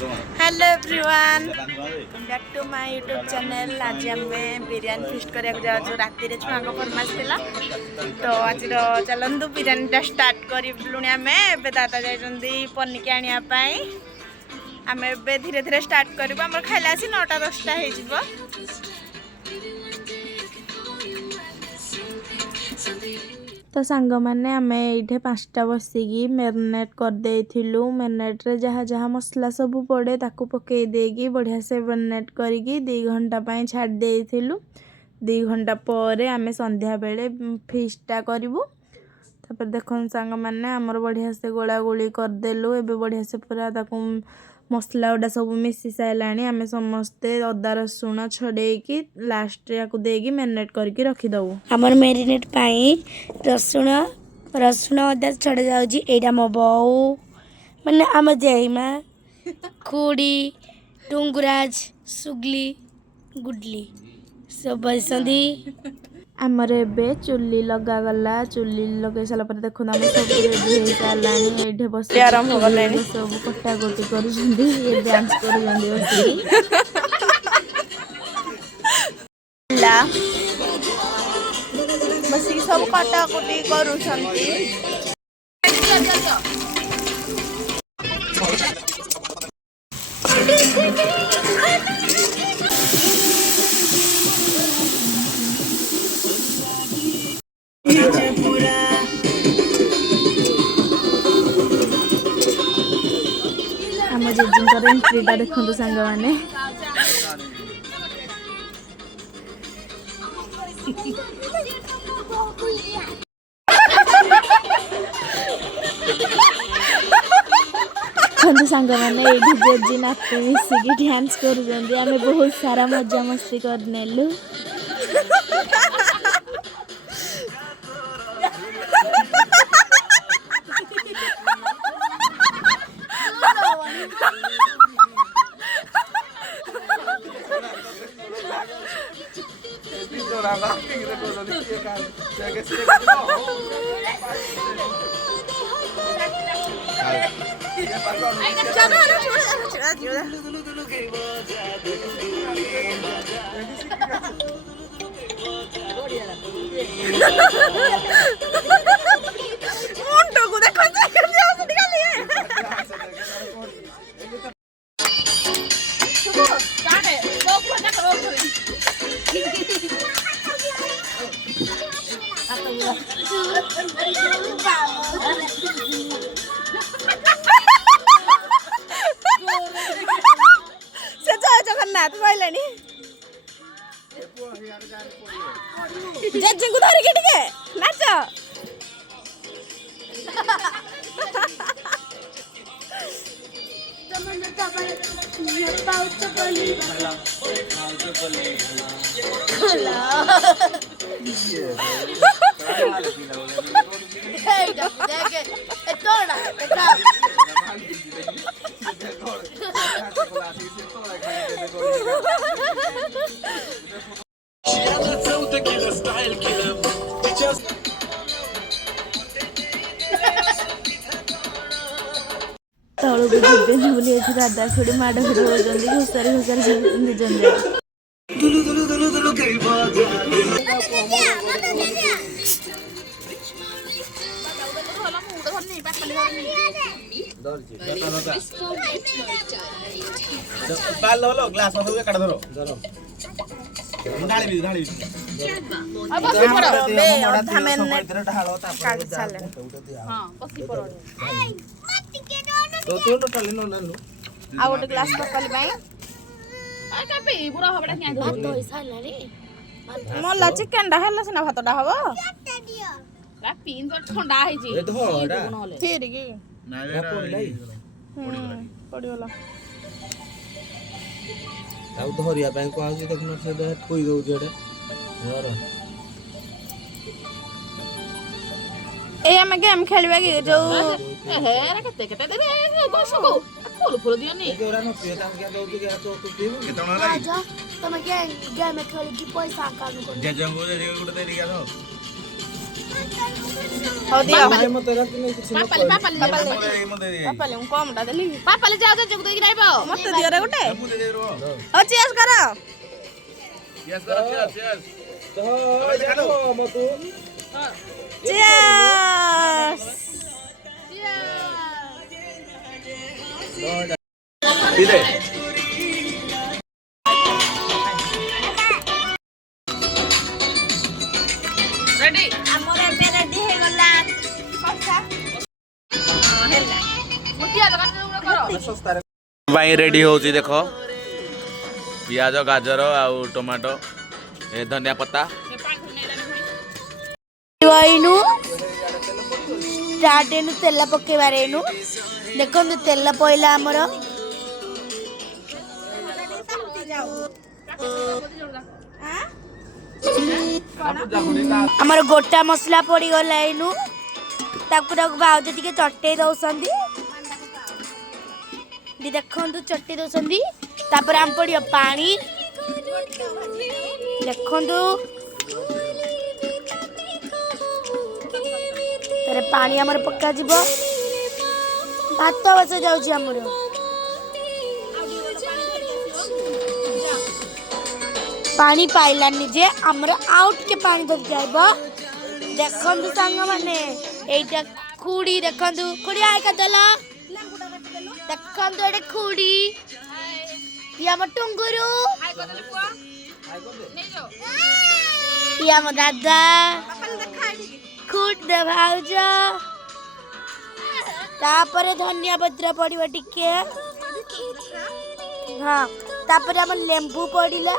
Hello everyone back to my YouTube channel. आज आम biryani fist करा जाऊँ राति छुआ फरमाइश था तो आज चलतु बिरयानी स्टार्ट करूँ आम ए दादा जाइए पनिकी आने आम ए धीरे धीरे स्टार्ट करूँ आम खाइला आसी 9टा 10टा हो। तो सांग मैंने आम ये 5टा बसिकी मैरिनेट करदेलु। मैरिनेट रे जहाँ जहाँ मसला सब पड़े ताकू पकई देगी बढ़िया से मैरिनेट करी 2 घंटा छाड़ देलु। 2 घंटा पर आम संध्या बेले फिस्टा करूँ। तापर देखो सांग मैंने आमर बढ़िया से गोला गोली करदेलु। एबे बढ़िया से पूरा ताकू मसला गुड़ा सब मिसी सारा आम समस्ते अदा रसुण छड़ेकी लास्ट या देगी मैरिनेट करके रखीदू। आमर मैरिनेट पाई रसुण रसुण अदा छड़ा जाऊँगी। एटा मो बऊ माने आम जईमा खुड़ी टुंगराज सुगली गुडली सब बसंदी। आमर ए चुली लगागला। चुली लगे सारा पर देखो आम सब रेडी हो सारा ये बस आरंभ हो गला सब कटाकटी कर डांस कर बस सब कटाकटी कर आम जेजेंकर एंट्रीटा देखो सांग मैंने सांग मैंने ये जेजी नाच मिसिकी डांस कर बहुत सारा मजा मस्ती करनेलु। जगन्नाथ कहलानी जज को धरिकी टिके नाच तौक जीवन बोली दादा खुड़ी माड़ खुड़ी होती घुसारी घुसारी जन गोटे ग्लास मला चिकेन सीना भात हम पड़गला धरिया कह थोई दे ए आम गेम खेलवा कि जो फूल फूल दियनी तुम गेम खेल की पैसा कानू ହଉ ଦିଅ ଭାଇ ମତେ ରାତି ନେଇ କିଛି ନ ପାପାଲି ପାପାଲି ପାପାଲି ମୁଁ କମଟା ଦେଲି ପାପାଲି ଯାଉ ତ ଯୋଗ ଦେଇକି ନାଇବ ମତେ ଦିଅରେ ଗୋଟେ ହଉ ଚିୟର୍ସ କର ଚିୟର୍ସ ରେଡି ଆମର ଏବେ ରେଡି ହେଇଗଲା ମୁଟିଆ ଦୋକାନ କର ପାଇଁ ରେଡି ହଉଛି ଦେଖ ପିଆଜ ଗାଜର ଆଉ ଟମାଟୋ ଏ ଧନିଆ ପତ୍ତା ଏଇନୁ ଷ୍ଟାର୍ଟ ଏଇନୁ ତେଲ ପକେଇବାରେ ଏଇନୁ ଦେଖନ୍ତୁ ତେଲ ପଇଲା ଆମର ଆମର ଗୋଟା ମସଲା ପଡିଗଲା ଏଇନୁ ତାକୁ ଭାଉଜ ଟିକେ ଚଟେଇ ଦଉଛନ୍ତି ଦେଖନ୍ତୁ ଚଟେଇ ଦଉଛନ୍ତି ତାପରେ ଆମ ପଡିବ ପାଣି ଦେଖନ୍ତୁ ତାରେ ପାଣି ଆମର ପକାଯିବ ଭାତ ବସା ଯାଉଛି ଆମର ପାଣି ପାଇଲାନି ଯେ ଆମର ଆଉ ଟିକେ ପାଣି ପକାଇବ ଦେଖନ୍ତୁ ସାଙ୍ଗମାନେ ଏଇଟା ଖୁଡି ଦେଖନ୍ତୁ ଖୁଡି ଆଇ କାଟଲ ଦେଖନ୍ତୁ ଏଇଟା ଖୁଡି ଇଏ ଆମ ଟୁଙ୍ଗୁରୁ ଇଏ ଆମ ଦାଦା ଖୁଡ ଭାଉଜ ତାପରେ ଧନିଆ ପତ୍ର ପଡିବ ଟିକେ ହଁ ତାପରେ ଆମର ଲେମ୍ବୁ ପଡିଲା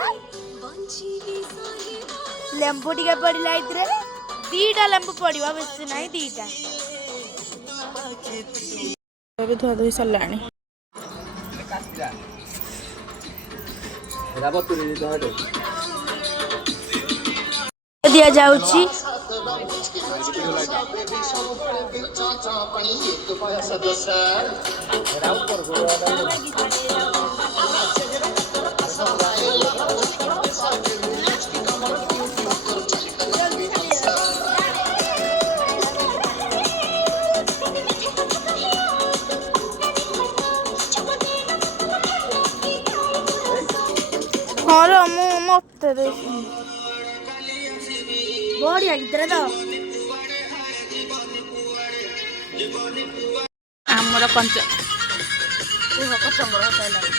ଲେମ୍ବୁ ଟିକେ ପଡିଲା ଏଥିରେ ଦିଟା ଲେମ୍ବୁ ପଡିବ ବେଶୀ ନାହିଁ ଦିଟା ଏବେ ଧୁଆ ଧୋଇ ସରିଲାଣି ଦିଆଯାଉଛି ହଁ ର ମୁଁ ମତେ ଦେଇଛି ବଢିଆ ଗୀତରେ ତ ଆମର କଞ୍ଚ କଚମ୍ବର ହେଇଲାଣି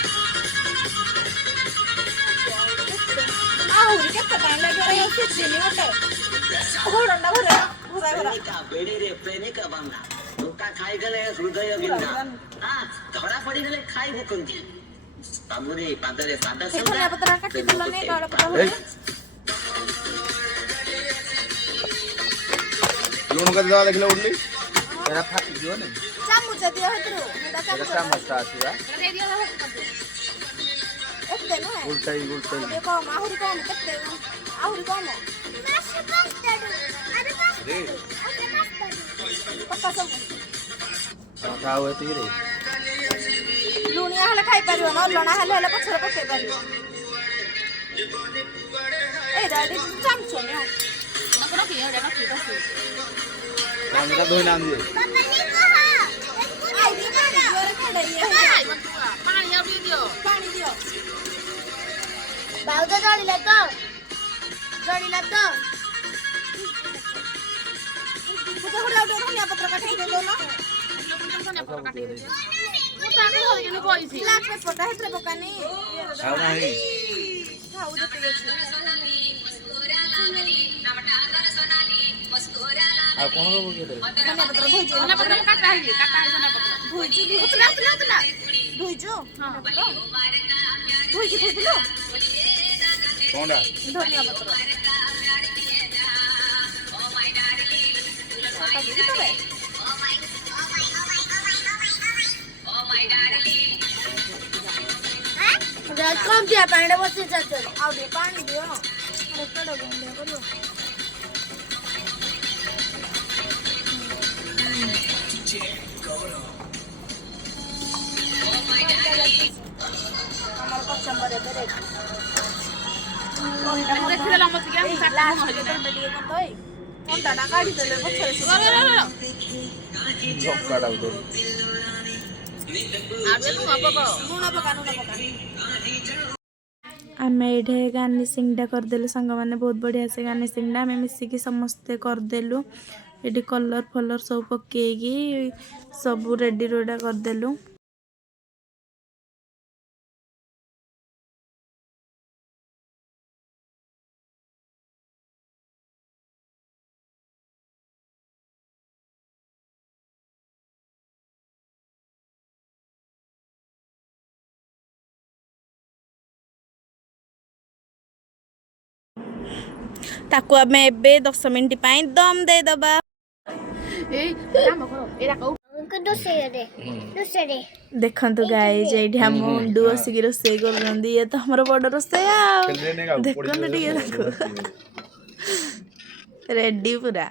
ଆହୁରି କେତେ ଟାଇମ୍ ଲାଗିବ ସିଝିନି ଗୋଟେ ଘୋଡ଼ଟା ଘୋରା ଘୋରା ବେଡ଼ିରେ ପ୍ରେମିକ ବାନ୍ଧା ଧୋକା ଖାଇଗଲେ ହୃଦୟ ବିନ୍ଧା ଧରା ପଡ଼ିଗଲେ ଖାଇବୁ କେମିତି ପାଦରେ ପାଦରେ ପାଦ ଧନିଆ ପତ୍ର କାଟିଦେଲନି କଡ଼ ପତ୍ର ଲୁଣ କେତେ ଦେବା ଦେଖିଲେ ଉଠିଲି ଏରା ଫାଟି ଯିବ ନା ଚାମଚ ଦିଅ ହେଥିରୁ ଏଟା ଚାମଚ ଚାମଚଟା ଆସିବା ଏତେ ନୁହେଁ ଗୁଲଟାଇ ଟିକେ କମ ଆହୁରି କମ କେତେ ଆହୁରି କମ ପକା ସବୁ ଆଉ ଏତିକିରେ ଲୁଣିଆ ହେଲେ ଖାଇପାରିବ ନା ଅଲଣା ହେଲେ ପଛରେ ପକେଇ ପାରିବ ଏଇଟା ଏଠି ଚାମଚ ନିଅ ଚାମଚଟା ଧୋଇ ନାହାନ୍ତି ଯେ ପାଣି ଦିଅ ଭାଉଜ ଜଳିଲା ତ ଧନିଆ ପତ୍ର କାଟିକି ଦେଇଦଉନ ଗ୍ଲାସ ପେପରଟା ହେଥିରେ ପକାନି ଆଉ ନାହିଁ ଖାଉ ଯେତିକି ଅଛି ଆଉ କଣ ଦବୁ କି ଏଥିରେ ଧନିଆ ପତ୍ର ଧୋଇଛୁ ଧୋଇଛୁ ଧୋଇକି ଧୋଇଥିଲୁ କଣଟା ଧନିଆ ପତ୍ର କମ ଦିଆ ପାଣିଟା ବସେଇ ଚାଲିଛି ଆଉ ଟିକେ ପାଣି ଦିଅ କେଡେ ଗନ୍ଧିଆ କରିବ ଆମର କଚମ୍ବର ଏବେ ରେଡି ଦେଖିଦେଲା ମତେ ଟିକେ କରିଦେଇ ଝଟକାଟା ଉଠଉ। ଆମେ ଏଇଠି ଗାର୍ନିସିଂଟା କରିଦେଲୁ ସାଙ୍ଗମାନେ, ବହୁତ ବଢ଼ିଆ ସେ ଗାର୍ନିସିଂଟା ଆମେ ମିଶିକି ସମସ୍ତେ କରିଦେଲୁ। ଏଠି କଲର୍ ଫଲର୍ ସବୁ ପକେଇକି ସବୁ ରେଡ଼ି ରୁଡ଼ା କରିଦେଲୁ। ତାକୁ ଆମେ ଏବେ 10 ମିନିଟ୍ ପାଇଁ ଦମ୍ ଦେଇଦବା। ଦେଖନ୍ତୁ ଗାଇଜ ଏଇଠି ଆମ ମୁଣ୍ଡୁ ବସିକି ରୋଷେଇ କରୁଛନ୍ତି। ଇଏ ତ ଆମର ବଡ ରୋଷେଇ ଆଉ ଦେଖନ୍ତୁ ଟିକେ ତାକୁ ରେଡି ପୁରା।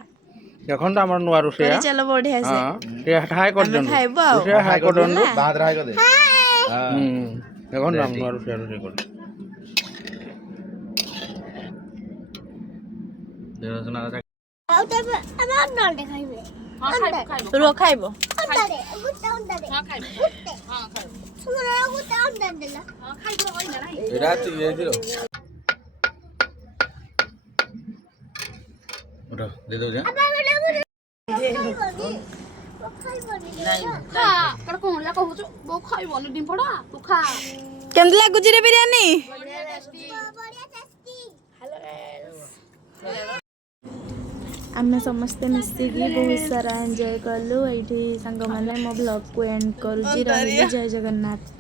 ଦେଖନ୍ତୁ ଆମର ନୂଆ ରୋଷେଇଆ କରି ଚାଲ ବଢିଆ ସେ ହାଇ ଆମେ କରିଦିଅନ୍ତୁ ଖାଇବୁ ଆଉ ରୋଷେଇଆ ହାଇ କରିଦିଅନ୍ତୁ। ହେଲା? ବାହାଦୁର ହାଇ କରିଦେ। ଦେଖନ୍ତୁ ଆମ ନୂଆ ରୋଷେଇଆ ରୋଷେଇ କରୁଛି। ରୁହ ଖାଇବ। କେମିତି ଲାଗୁଛି ରେ ବିରିୟାନୀ? ଆମେ ସମସ୍ତେ ମିଶିକି ବହୁତ ସାରା ଏନ୍ଜୟ କଲୁ। ଏଇଠି ସାଙ୍ଗମାନେ ମୋ ବ୍ଲଗକୁ ଏଣ୍ଡ କରୁଛି। ରହିଲି, ଜୟ ଜଗନ୍ନାଥ।